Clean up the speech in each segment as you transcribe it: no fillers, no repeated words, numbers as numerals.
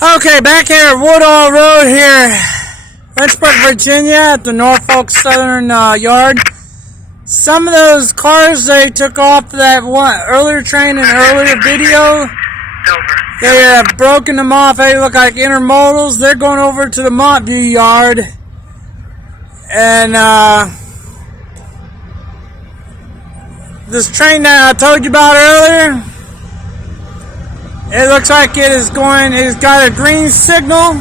Okay, back here at Woodall Road here, Lynchburg, Virginia, at the Norfolk Southern yard. Some of those cars they took off that one earlier train in an earlier video, they have broken them off. They look like intermodals. They're going over to the Montview yard, and this train that I told you about earlier, it looks like it is going, it's got a green signal.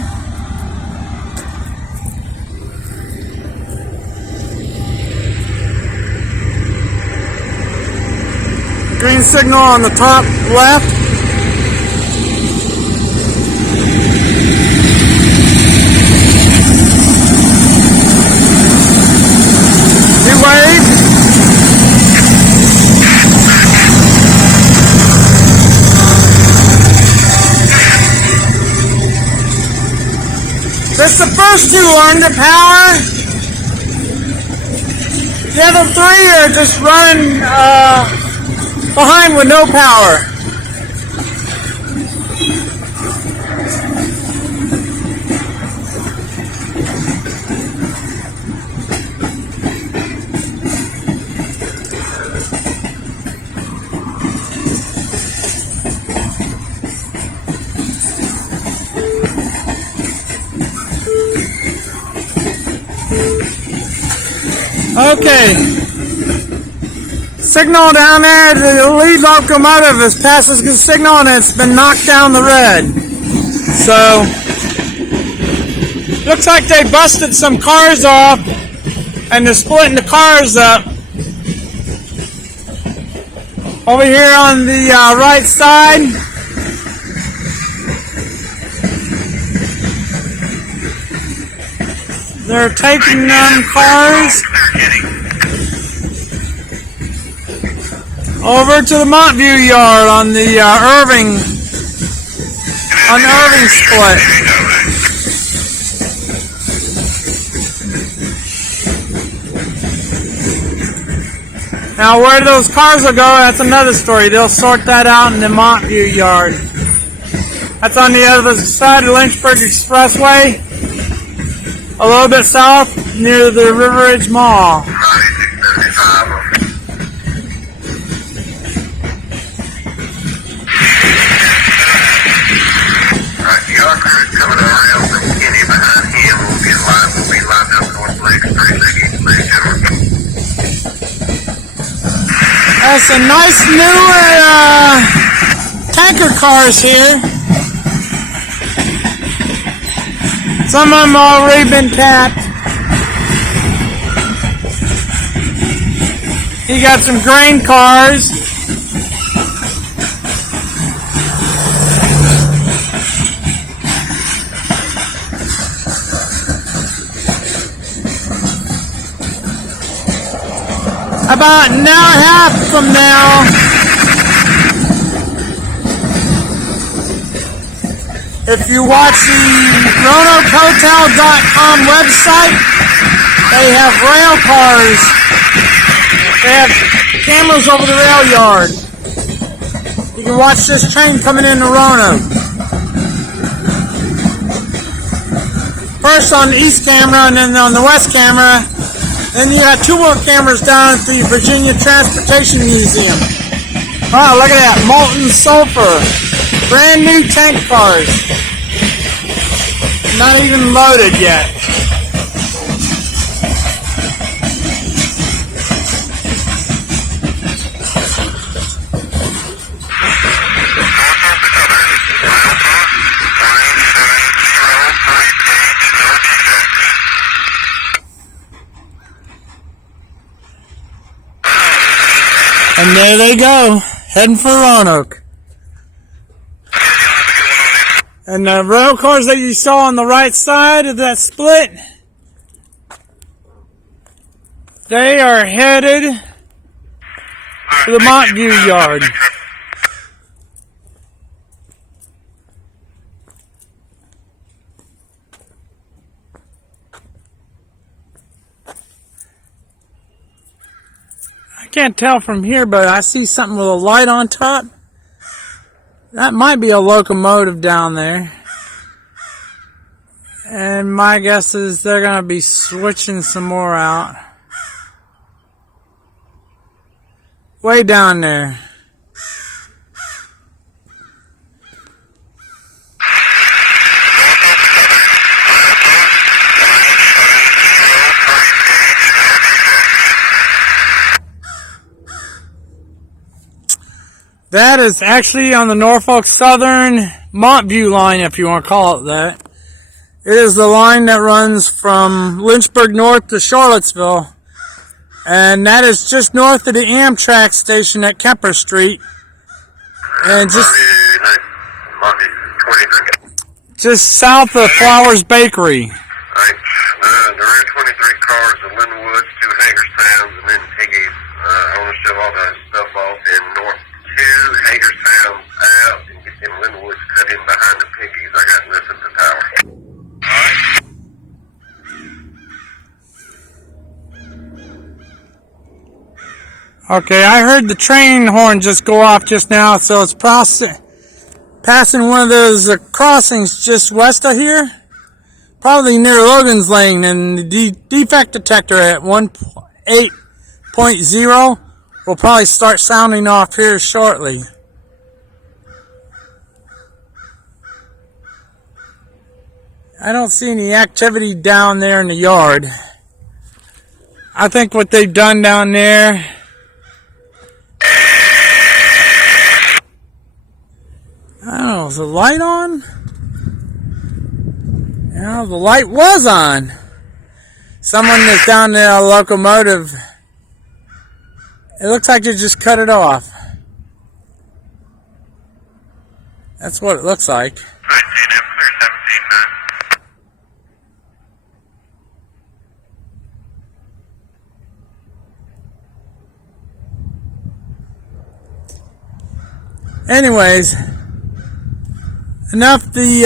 Green signal on the top left. You wave. This is the first two under power. The other three are just running behind with no power. Okay, signal down there, the lead locomotive has passed this signal and it's been knocked down the red. So, looks like they busted some cars off and they're splitting the cars up. Over here on the right side, they're taking them cars over to the Montview yard on the Irving split. Now where those cars will go, that's another story. They'll sort that out in the Montview yard. That's on the other side of Lynchburg Expressway, a little bit south near the River Ridge Mall. There's some nice new tanker cars here. Some of them already been tapped. You got some grain cars. About an hour and a half from now, if you watch the RoanokeHotel.com website, they have rail cars. They have cameras over the rail yard. You can watch this train coming into Roanoke. First on the east camera and then on the west camera. Then you got two more cameras down at the Virginia Transportation Museum. Oh, look at that, molten sulfur. Brand new tank cars. Not even loaded yet. And there they go, heading for Roanoke. And the rail cars that you saw on the right side of that split, they are headed to the Montview yard. I can't tell from here, but I see something with a light on top. That might be a locomotive down there. And my guess is they're going to be switching some more out. Way down there. That is actually on the Norfolk Southern Montview line, if you want to call it that. It is the line that runs from Lynchburg north to Charlottesville. And that is just north of the Amtrak station at Kemper Street. And just south of Flowers Bakery. There are 23 cars of Linwoods, 2 Hagerstowns, and then Piggy's ownership all that stuff off in north 2 Hagerstowns out and get them Linwoods cut in behind the Piggy's. I got nothing to power. Okay, I heard the train horn just go off just now, so it's passing one of those crossings just west of here. Probably near Logan's Lane, and the defect detector at 1.8.0 will probably start sounding off here shortly. I don't see any activity down there in the yard. I think what they've done down there... I don't know, is the light on? Yeah, the light was on. Someone that's down there, a locomotive. It looks like they just cut it off. That's what it looks like. Anyways, enough this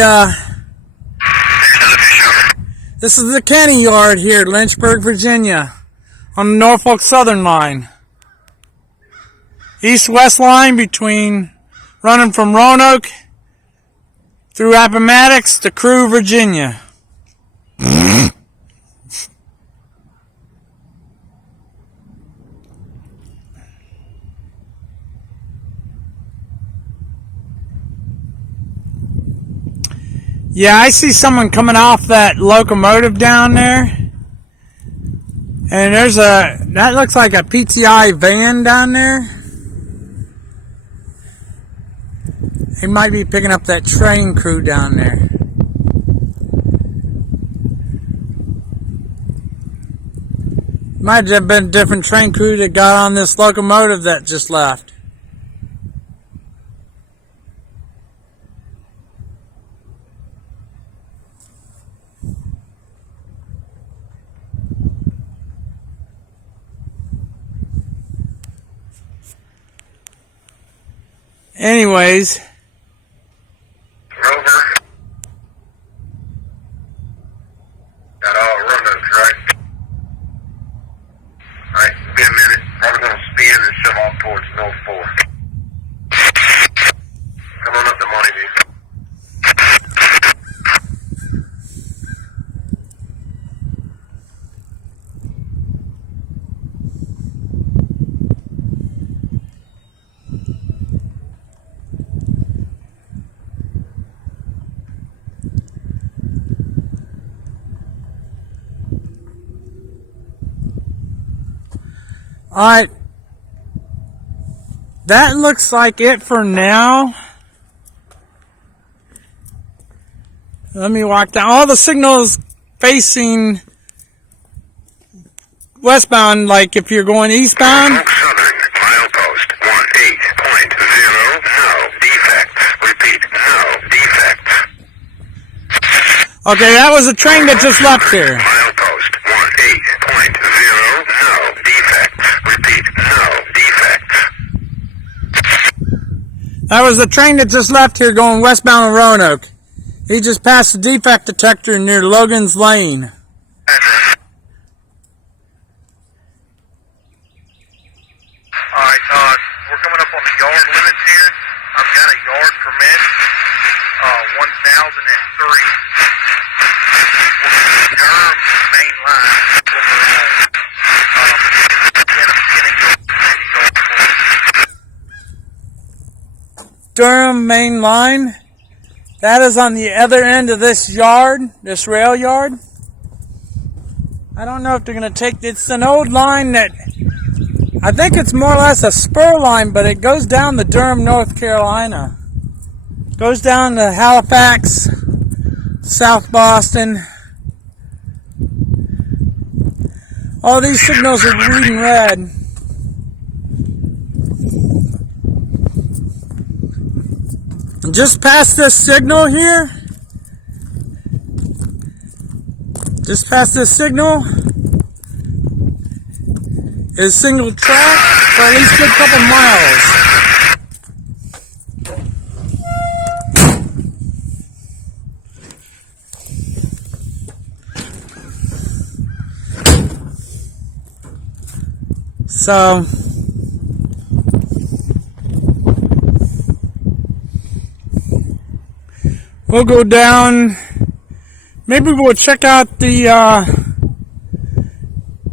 is the Kenny Yard here at Lynchburg, Virginia, on the Norfolk Southern line. East-west line running from Roanoke through Appomattox to Crewe, Virginia. Yeah, I see someone coming off that locomotive down there. And that looks like a PTI van down there. He might be picking up that train crew down there. Might have been a different train crew that got on this locomotive that just left. Anyways, Rover. Got all Roanoke, right? Alright, be a minute. Probably gonna spin and shove off towards North 4. Come on up to Montview. alright, that looks like it for now. Let me walk down. All the signals facing westbound, like if you're going eastbound. Norfolk Southern, milepost 18.0, no defects. Repeat, no defects. Okay, that was a train that just left here. Milepost 18.0, no defects. Repeat, no defects. That was the train that just left here going westbound of Roanoke. He just passed the defect detector near Logan's Lane. Alright, we're coming up on the yard limits here. I've got a yard permit, 1003. Durham main line. That is on the other end of this yard, this rail yard. I don't know if they're going to take, it's an old line that, I think it's more or less a spur line, but it goes down to Durham, North Carolina. Goes down to Halifax, South Boston. All these signals are reading red. Just past this signal here, is single track for at least a good couple miles. So we'll go down, maybe we'll check out the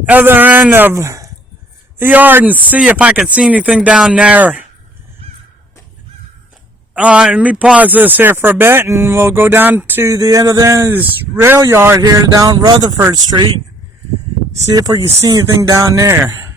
other end of the yard and see if I can see anything down there. Let me pause this here for a bit and we'll go down to the end of this rail yard here down Rutherford Street. See if we can see anything down there.